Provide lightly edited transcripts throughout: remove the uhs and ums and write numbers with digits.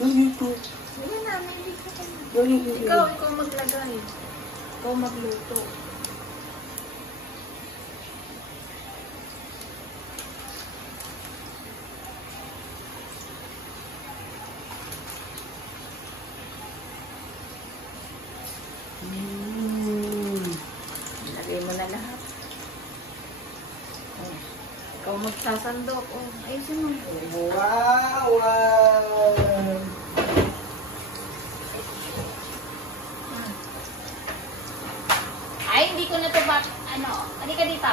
Ayan na, may video ka na. Ikaw maglagay. Ikaw magluto. Lagay mo na lahat. Oh. Ikaw magsasandok. Oh, ayusin mo. Wow! Ay, hindi ko na ito ba, ano, halika dito.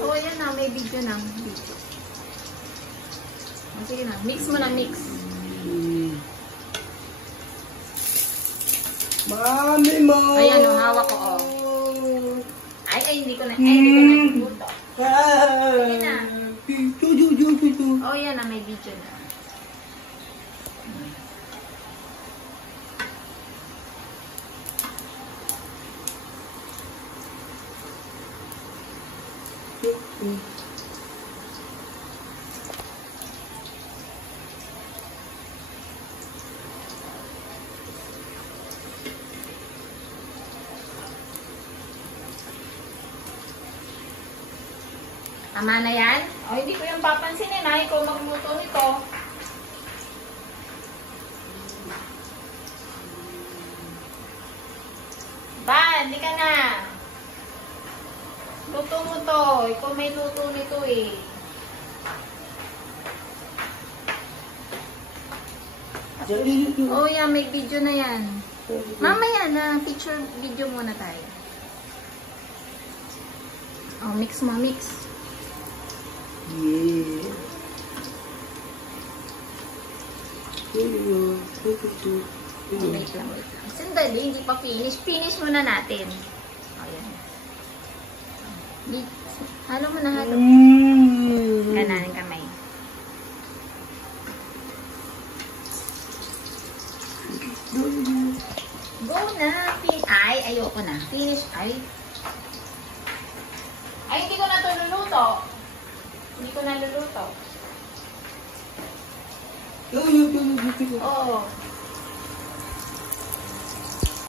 Oh, yan na, may video na. Video. Oh, sige na, mix mo na, mix. Mami mo! Ayan, oh, hawak ko, oh. Ay, hindi ko na nagluto. Ayan na. Oh, yan na, may video na. Tama na yan? O, hindi ko yung papansinin ha. Ikaw magluto nito. Ba, hindi ka na. Luto mo to. Ikaw may luto nito eh. Oh, yan. May video na yan. Mamaya na. Picture video muna tayo. Oh, mix mo, mix. Yeah. Wait lang, wait lang. Sandali, hindi pa finish. Finish muna natin. O, yan. Halo mo na, halo. Kananin kamay. Go na. Ay, ayoko na. Finish. Ay, hindi ko na ito luluto. Hindi ko na luluto. Oo.